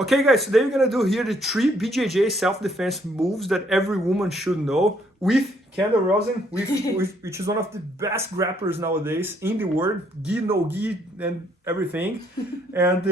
Okay guys, today we're gonna do here the 3 BJJ self-defense moves that every woman should know with Kendall Reusing, which is one of the best grapplers nowadays in the world, gi, no gi, and everything. And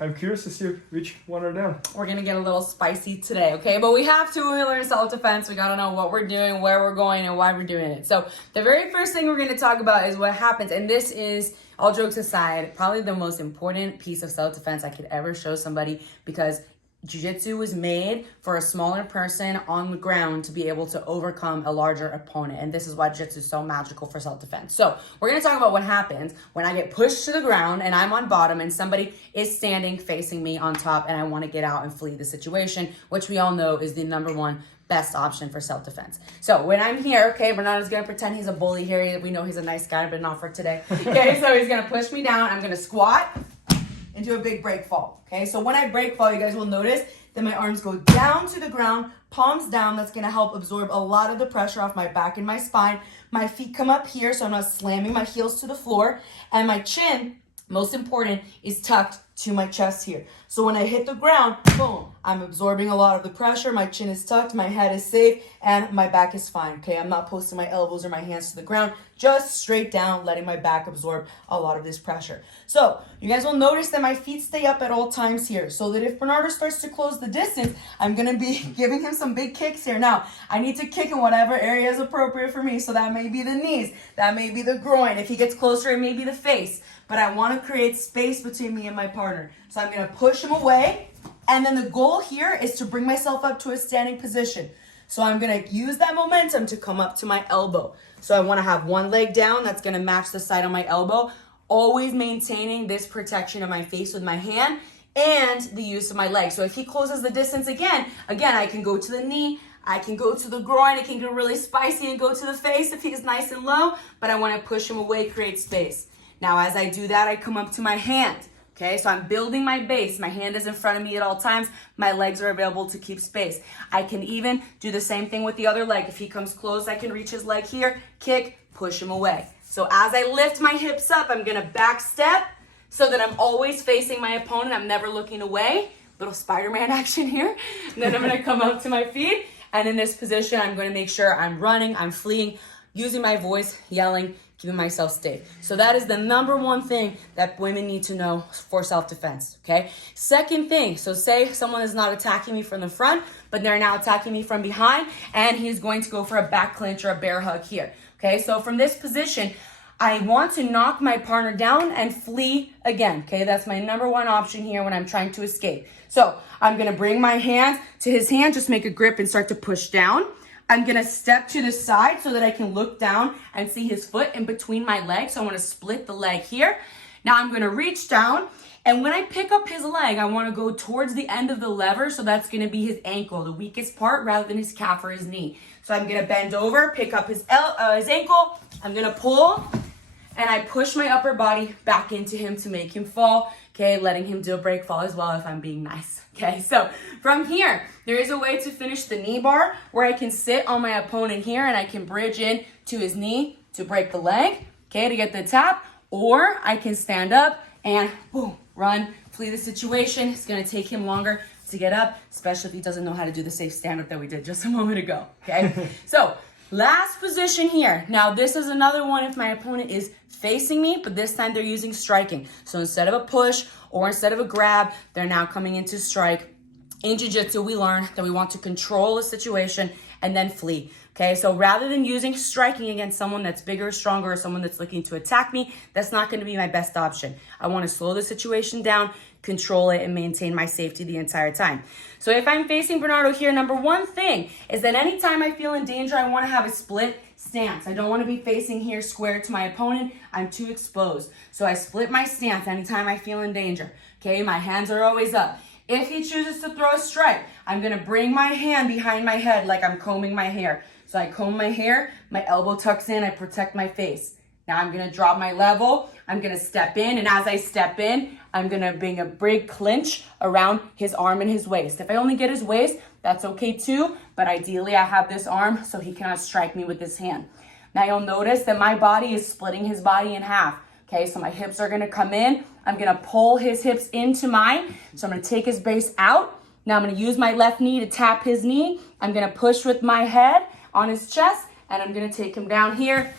I'm curious to see which one are them. We're gonna get a little spicy today, okay? But we have to, when we learn self-defense, we gotta know what we're doing, where we're going, and why we're doing it. So the very first thing we're gonna talk about is what happens, and this is, all jokes aside, probably the most important piece of self-defense I could ever show somebody, because Jiu-Jitsu was made for a smaller person on the ground to be able to overcome a larger opponent. And this is why Jiu-Jitsu is so magical for self-defense. So we're going to talk about what happens when I get pushed to the ground and I'm on bottom and somebody is standing facing me on top and I want to get out and flee the situation, which we all know is the #1 best option for self-defense. So when I'm here, okay, Bernardo's going to pretend he's a bully here. We know he's a nice guy, but not for today. Okay, so he's going to push me down. I'm going to squat and do a big break fall. Okay, so when I break fall, you guys will notice that my arms go down to the ground, palms down. That's gonna help absorb a lot of the pressure off my back and my spine. My feet come up here, so I'm not slamming my heels to the floor. And my chin, most important, is tucked to my chest here. So when I hit the ground, boom, I'm absorbing a lot of the pressure. My chin is tucked, my head is safe, and my back is fine, okay? I'm not posting my elbows or my hands to the ground, just straight down, letting my back absorb a lot of this pressure. So you guys will notice that my feet stay up at all times here, so that if Bernardo starts to close the distance, I'm gonna be giving him some big kicks here. Now, I need to kick in whatever area is appropriate for me, so that may be the knees, that may be the groin. If he gets closer, it may be the face. But I wanna create space between me and my partner. So I'm gonna push him away, and then the goal here is to bring myself up to a standing position. So I'm gonna use that momentum to come up to my elbow. So I wanna have one leg down, that's gonna match the side of my elbow, always maintaining this protection of my face with my hand and the use of my leg. So if he closes the distance again, I can go to the knee, I can go to the groin, it can get really spicy and go to the face if he's nice and low, but I wanna push him away, create space. Now, as I do that, I come up to my hand, okay? So I'm building my base. My hand is in front of me at all times. My legs are available to keep space. I can even do the same thing with the other leg. If he comes close, I can reach his leg here, kick, push him away. So as I lift my hips up, I'm gonna back step so that I'm always facing my opponent. I'm never looking away. Little Spider-Man action here. And then I'm gonna come up to my feet. And in this position, I'm gonna make sure I'm running, I'm fleeing, using my voice, yelling, keeping myself safe. So that is the #1 thing that women need to know for self-defense, okay? Second thing, so say someone is not attacking me from the front, but they're now attacking me from behind, and he's going to go for a back clinch or a bear hug here, okay? So from this position, I want to knock my partner down and flee again, okay? That's my #1 option here when I'm trying to escape. So I'm gonna bring my hand to his hand, just make a grip and start to push down. I'm gonna step to the side so that I can look down and see his foot in between my legs. So I wanna split the leg here. Now I'm gonna reach down, and when I pick up his leg, I wanna go towards the end of the lever, so that's gonna be his ankle, the weakest part, rather than his calf or his knee. So I'm gonna bend over, pick up his ankle, I'm gonna pull, and I push my upper body back into him to make him fall, okay, letting him do a break fall as well if I'm being nice, okay? So from here, there is a way to finish the knee bar where I can sit on my opponent here and I can bridge in to his knee to break the leg, okay, to get the tap, or I can stand up and boom, run, flee the situation. It's gonna take him longer to get up, especially if he doesn't know how to do the safe stand-up that we did just a moment ago, okay? So last position here. Now this is another one if my opponent is facing me, but this time they're using striking. So instead of a push or instead of a grab, they're now coming into strike. In Jiu-Jitsu, we learn that we want to control a situation and then flee. Okay, so rather than using striking against someone that's bigger, stronger, or someone that's looking to attack me, that's not going to be my best option. I want to slow the situation down, control it, and maintain my safety the entire time. So if I'm facing Bernardo here, #1 thing is that anytime I feel in danger, I want to have a split stance. I don't want to be facing here square to my opponent. I'm too exposed. So I split my stance anytime I feel in danger. Okay, my hands are always up. If he chooses to throw a strike, I'm going to bring my hand behind my head like I'm combing my hair. So I comb my hair, my elbow tucks in, I protect my face. Now I'm gonna drop my level, I'm gonna step in, and as I step in, I'm gonna bring a big clinch around his arm and his waist. If I only get his waist, that's okay too, but ideally I have this arm so he cannot strike me with his hand. Now you'll notice that my body is splitting his body in half. Okay, so my hips are gonna come in, I'm gonna pull his hips into mine. So I'm gonna take his base out. Now I'm gonna use my left knee to tap his knee. I'm gonna push with my head on his chest, and I'm gonna take him down here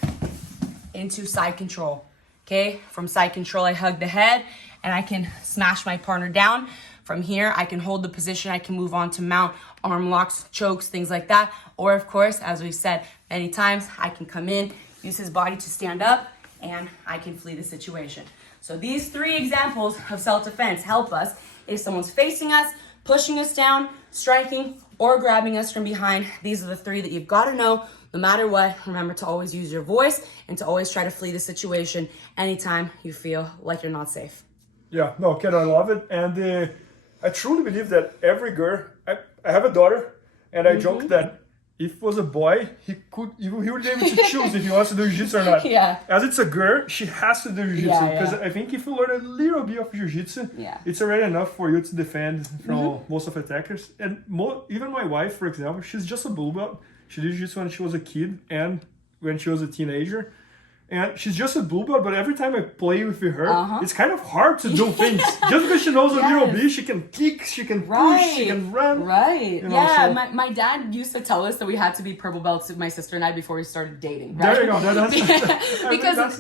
into side control. Okay, from side control, I hug the head, and I can smash my partner down. From here, I can hold the position. I can move on to mount, arm locks, chokes, things like that. Or of course, as we've said many times, I can come in, use his body to stand up, and I can flee the situation. So these 3 examples of self-defense help us if someone's facing us, pushing us down, striking, or grabbing us from behind. These are the 3 that you've got to know. No matter what, remember to always use your voice and to always try to flee the situation anytime you feel like you're not safe. Yeah, no, Ken, I love it. And I truly believe that every girl, I have a daughter, and I joke that if it was a boy, he would be able to choose if he wants to do jiu-jitsu or not. Yeah. As it's a girl, she has to do jiu-jitsu, because yeah. I think if you learn a little bit of jiu-jitsu, it's already enough for you to defend from most of attackers. And even my wife, for example, she's just a blue belt. She did jiu-jitsu when she was a kid and when she was a teenager. And she's just a blue belt, but every time I play with her, it's kind of hard to do things. Just because she knows a little bit, she can kick, she can push, she can run. Right. You know, so. My dad used to tell us that we had to be purple belts, my sister and I, before we started dating. Right? There you go. Because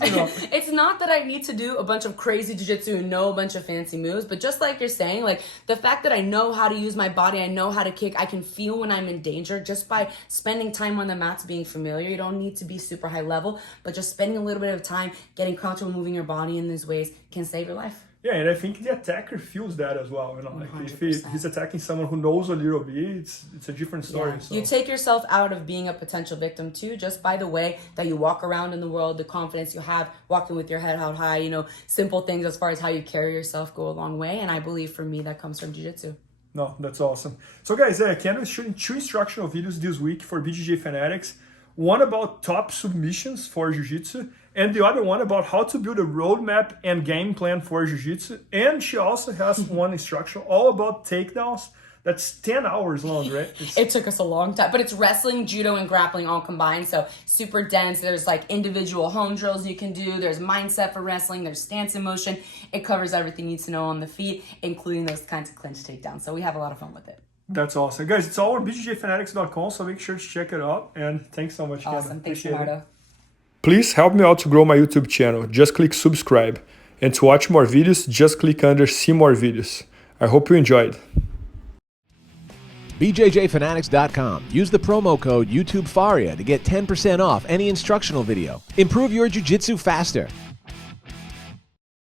it's not that I need to do a bunch of crazy jiu-jitsu and know a bunch of fancy moves, but just like you're saying, like the fact that I know how to use my body, I know how to kick, I can feel when I'm in danger just by spending time on the mats, being familiar. You don't need to be super high level, but just spending a little bit of time getting comfortable moving your body in these ways can save your life. Yeah, and I think the attacker feels that as well. You know, like if he's attacking someone who knows a little bit, it's a different story. Yeah. So. You take yourself out of being a potential victim too, just by the way that you walk around in the world, the confidence you have, walking with your head held high. You know, simple things as far as how you carry yourself go a long way. And I believe for me that comes from jiu-jitsu. No, that's awesome. So guys, Kendall is shooting 2 instructional videos this week for BJJ Fanatics. One about top submissions for Jiu-Jitsu, and the other one about how to build a roadmap and game plan for Jiu-Jitsu. And she also has one instructional all about takedowns. That's 10 hours long, right? It took us a long time, but it's wrestling, judo, and grappling all combined. So super dense. There's like individual home drills you can do. There's mindset for wrestling. There's stance and motion. It covers everything you need to know on the feet, including those kinds of clinch takedowns. So we have a lot of fun with it. That's awesome. Guys, it's all on BJJFanatics.com, so make sure to check it out. And thanks so much, Kendall. Awesome. Thanks, Bernardo. Please help me out to grow my YouTube channel. Just click subscribe. And to watch more videos, just click under see more videos. I hope you enjoyed. BJJFanatics.com. Use the promo code YouTube Faria to get 10% off any instructional video. Improve your jiu-jitsu faster.